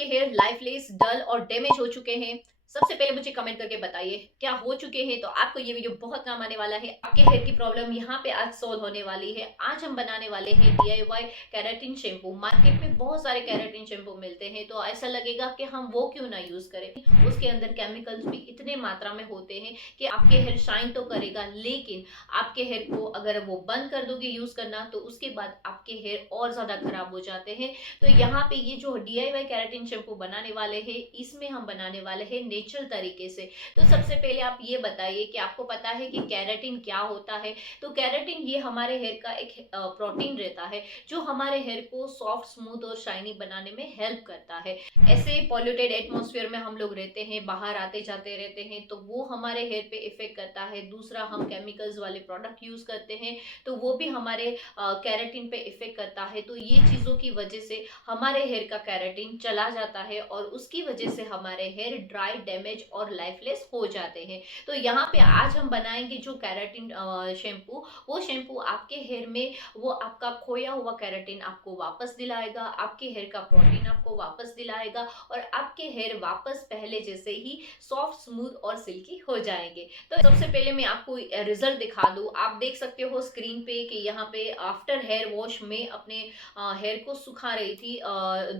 आपके hair lifeless, डल और damage हो चुके हैं? सबसे पहले मुझे कमेंट करके बताइए क्या हो चुके हैं, तो आपको ये वीडियो बहुत काम आने वाला है। आपके हेयर की प्रॉब्लम यहाँ पे आज सॉल्व होने वाली है। आज हम बनाने वाले हैं DIY केराटिन शैम्पू। मार्केट में बहुत सारे केराटिन शैम्पू मिलते हैं, तो ऐसा लगेगा कि हम वो क्यों ना यूज करें। उसके अंदर केमिकल्स भी इतने मात्रा में होते हैं कि आपके हेयर शाइन तो करेगा, लेकिन आपके हेयर को अगर वो बंद कर दोगे यूज करना तो उसके बाद आपके हेयर और ज्यादा खराब हो जाते हैं। तो यहाँ पे ये जो DIY केराटिन शैम्पू बनाने वाले हैं, इसमें हम बनाने वाले हैं नेचुरल तरीके से। तो सबसे पहले आप ये बताइए कि आपको पता है कि केराटिन क्या होता है। तो केराटिन ये हमारे हेयर का एक प्रोटीन रहता है जो हमारे हेयर को सॉफ्ट, स्मूथ और शाइनी बनाने में हेल्प करता है। ऐसे पॉल्यूटेड एटमॉस्फेयर में हम लोग रहते हैं, बाहर आते जाते रहते हैं, तो वो हमारे हेयर पे इफेक्ट करता है। दूसरा, हम केमिकल्स वाले प्रोडक्ट यूज करते हैं तो वो भी हमारे केराटिन पे इफेक्ट करता है। तो ये चीजों की वजह से हमारे हेयर का केराटिन चला जाता है और उसकी वजह से हमारे हेयर ड्राई, डैमेज और लाइफलेस हो जाते हैं। तो यहाँ पे आज हम बनाएंगे जो केराटिन शैम्पू, वो शैम्पू आपके हेयर में वो आपका खोया हुआ केराटिन आपको वापस दिलाएगा, आपके हेयर का प्रोटीन आपको वापस दिलाएगा और आपके हेयर वापस पहले जैसे ही सॉफ्ट, स्मूथ और सिल्की हो जाएंगे। तो सबसे पहले मैं आपको रिजल्ट दिखा दूं। आप देख सकते हो स्क्रीन पे कि यहाँ पे आफ्टर हेयर वॉश में अपने हेयर को सुखा रही थी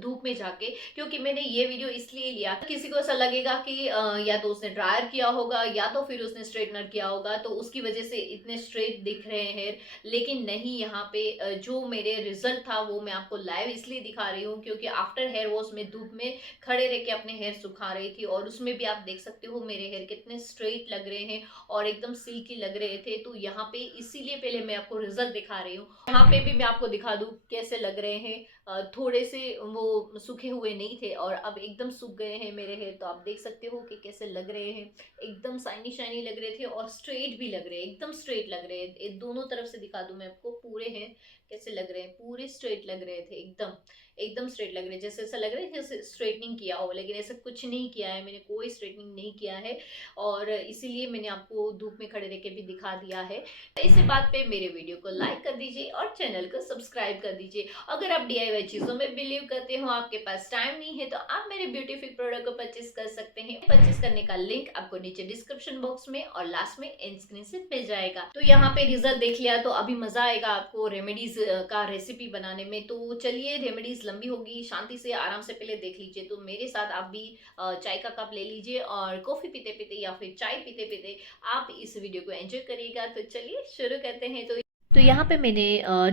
धूप में जाके। क्योंकि मैंने ये वीडियो इसलिए लिया, किसी को ऐसा लगेगा कि या तो उसने ड्रायर किया होगा या तो फिर उसने स्ट्रेटनर किया होगा, तो उसकी वजह से इतने स्ट्रेट दिख रहे हैं हेयर। लेकिन नहीं, यहाँ पे जो मेरे रिजल्ट था वो मैं आपको लाइव इसलिए दिखा रही हूँ क्योंकि आफ्टर हेयर वॉश में धूप में खड़े रह के अपने हेयर सुखा रही थी और उसमें भी आप देख सकते हो मेरे हेयर कितने स्ट्रेट लग रहे हैं और एकदम सिल्की लग रहे थे। तो यहाँ पे इसीलिए पहले मैं आपको रिजल्ट दिखा रही हूँ। यहाँ पे भी मैं आपको दिखा दूं कैसे लग रहे हैं। थोड़े से वो सूखे हुए नहीं थे और अब एकदम सूख गए हैं मेरे हेयर। तो आप देख सकते हो कि कैसे लग रहे हैं, एकदम शाइनी शाइनी लग रहे थे और स्ट्रेट भी लग रहे हैं, एकदम स्ट्रेट लग रहे हैं। दोनों तरफ से दिखा दूं मैं आपको, पूरे हेयर कैसे लग रहे हैं, पूरे स्ट्रेट लग रहे थे, एकदम एकदम स्ट्रेट लग रहे हैं। जैसे ऐसा लग रहा है जैसे स्ट्रेटनिंग किया हो, लेकिन ऐसा कुछ नहीं किया है मैंने, कोई स्ट्रेटनिंग नहीं किया है और इसीलिए मैंने आपको धूप में खड़े रह के भी दिखा दिया है। इसी बात पे मेरे वीडियो को लाइक कर दीजिए और चैनल को सब्सक्राइब कर दीजिए। अगर आप DIY चीजों में बिलीव करते हो, आपके पास टाइम नहीं है, तो आप मेरे ब्यूटीफिक प्रोडक्ट को परचेस कर सकते हैं। परचेस करने का लिंक आपको नीचे डिस्क्रिप्शन बॉक्स में और लास्ट में एंड स्क्रीन से मिल जाएगा। तो यहाँ पे रिजल्ट देख लिया तो अभी मजा आएगा आपको रेमेडीज का रेसिपी बनाने में। तो चलिए, रेमेडीज लंबी होगी, शांति से आराम से पहले देख लीजिए। तो मेरे साथ आप भी चाय का कप ले लीजिए और कॉफी पीते पीते या फिर चाय पीते पीते आप इस वीडियो को एंजॉय करिएगा। तो चलिए शुरू करते हैं। तो यहाँ पे मैंने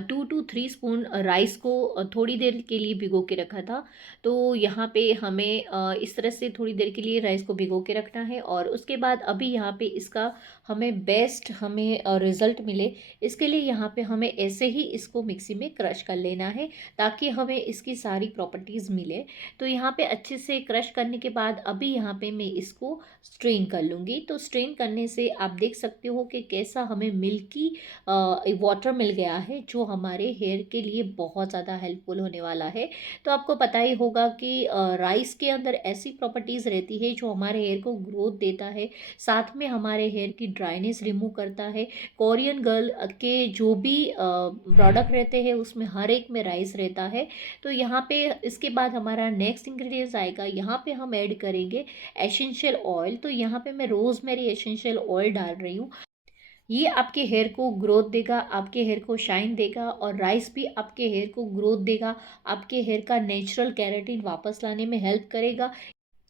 2 to 3 स्पून राइस को थोड़ी देर के लिए भिगो के रखा था। तो यहाँ पे हमें इस तरह से थोड़ी देर के लिए राइस को भिगो के रखना है और उसके बाद अभी यहाँ पे इसका हमें बेस्ट हमें रिजल्ट मिले, इसके लिए यहाँ पे हमें ऐसे ही इसको मिक्सी में क्रश कर लेना है ताकि हमें इसकी सारी प्रॉपर्टीज़ मिले। तो यहाँ पे अच्छे से क्रश करने के बाद अभी यहाँ पे मैं इसको स्ट्रेन कर लूँगी। तो स्ट्रेन करने से आप देख सकते हो कि कैसा हमें मिल्की वाटर मिल गया है जो हमारे हेयर के लिए बहुत ज़्यादा हेल्पफुल होने वाला है। तो आपको पता ही होगा कि राइस के अंदर ऐसी प्रॉपर्टीज़ रहती है जो हमारे हेयर को ग्रोथ देता है, साथ में हमारे हेयर की ड्राइनेस रिमूव करता है। कोरियन गर्ल के जो भी प्रोडक्ट रहते हैं उसमें हर एक में राइस रहता है। तो यहाँ पे इसके बाद हमारा नेक्स्ट इंग्रेडिएंट्स आएगा, यहाँ पे हम ऐड करेंगे एसेंशियल ऑयल। तो यहाँ पे मैं रोजमेरी एसेंशियल ऑयल डाल रही हूँ। ये आपके हेयर को ग्रोथ देगा, आपके हेयर को शाइन देगा और राइस भी आपके हेयर को ग्रोथ देगा, आपके हेयर का नेचुरल केराटिन वापस लाने में हेल्प करेगा।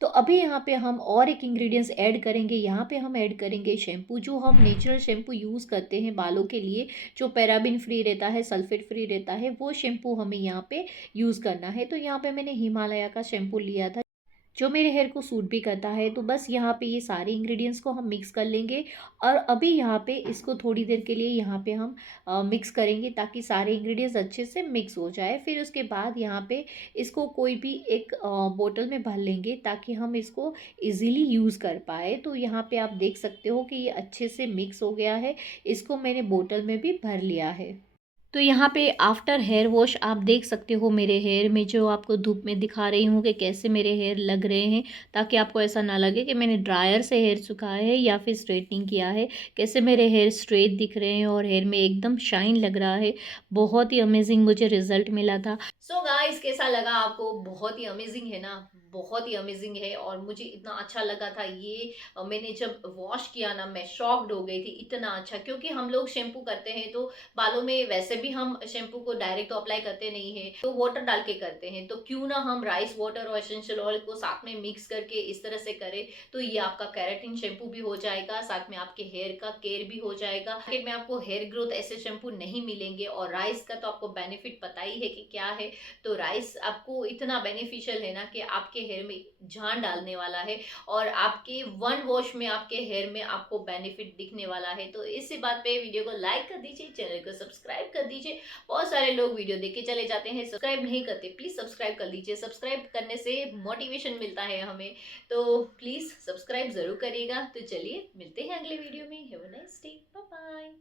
तो अभी यहाँ पे हम और एक इंग्रेडिएंट्स ऐड करेंगे। यहाँ पे हम ऐड करेंगे शैम्पू, जो हम नेचुरल शैम्पू यूज़ करते हैं बालों के लिए, जो पैराबिन फ्री रहता है, सल्फेट फ्री रहता है, वो शैम्पू हमें यहाँ पे यूज़ करना है। तो यहाँ पे मैंने हिमालय का शैम्पू लिया था जो मेरे हेयर को सूट भी करता है। तो बस यहाँ पे ये सारे इंग्रेडिएंट्स को हम मिक्स कर लेंगे और अभी यहाँ पे इसको थोड़ी देर के लिए यहाँ पे हम मिक्स करेंगे ताकि सारे इंग्रेडिएंट्स अच्छे से मिक्स हो जाए। फिर उसके बाद यहाँ पे इसको कोई भी एक बोतल में भर लेंगे ताकि हम इसको इजीली यूज़ कर पाए। तो यहाँ पे आप देख सकते हो कि ये अच्छे से मिक्स हो गया है, इसको मैंने बोतल में भी भर लिया है। तो यहाँ पे आफ्टर हेयर वॉश आप देख सकते हो मेरे हेयर में, जो आपको धूप में दिखा रही हूँ कि कैसे मेरे हेयर लग रहे हैं, ताकि आपको ऐसा ना लगे कि मैंने ड्रायर से हेयर सुखाया है या फिर स्ट्रेटनिंग किया है। कैसे मेरे हेयर स्ट्रेट दिख रहे हैं और हेयर में एकदम शाइन लग रहा है। बहुत ही अमेजिंग मुझे रिजल्ट मिला था। सो गाइस, कैसा लगा आपको? बहुत ही अमेजिंग है ना? बहुत ही अमेजिंग है और मुझे इतना अच्छा लगा था ये। मैंने जब वॉश किया ना, मैं शॉक्ड हो गई थी, इतना अच्छा। क्योंकि हम लोग शैम्पू करते हैं तो बालों में वैसे भी हम शैम्पू को डायरेक्ट तो अप्लाई करते नहीं है, तो वाटर डाल के करते हैं। तो क्यों ना हम राइस वाटर और एसेंशियल ऑयल को साथ में मिक्स करके इस तरह से करें, तो ये आपका केराटिन शैम्पू भी हो जाएगा, साथ में आपके हेयर का केयर भी हो जाएगा। मार्केट में आपको हेयर ग्रोथ ऐसे शैम्पू नहीं मिलेंगे, और राइस का तो आपको बेनिफिट पता ही है कि क्या है। तो राइस आपको इतना बेनिफिशियल है ना कि आपके हेयर में जान डालने वाला है, और आपके वन वॉश में आपके हेयर में आपको बेनिफिट दिखने वाला है। तो इसी बात पे वीडियो को लाइक कर दीजिए, चैनल को सब्सक्राइब कर दीजिए। बहुत सारे लोग वीडियो देख के चले जाते हैं, सब्सक्राइब नहीं करते। प्लीज सब्सक्राइब कर लीजिए, सब्सक्राइब करने से मोटिवेशन मिलता है हमें। तो प्लीज सब्सक्राइब जरूर करिएगा। तो चलिए मिलते हैं अगले वीडियो में। Have a nice day, bye bye.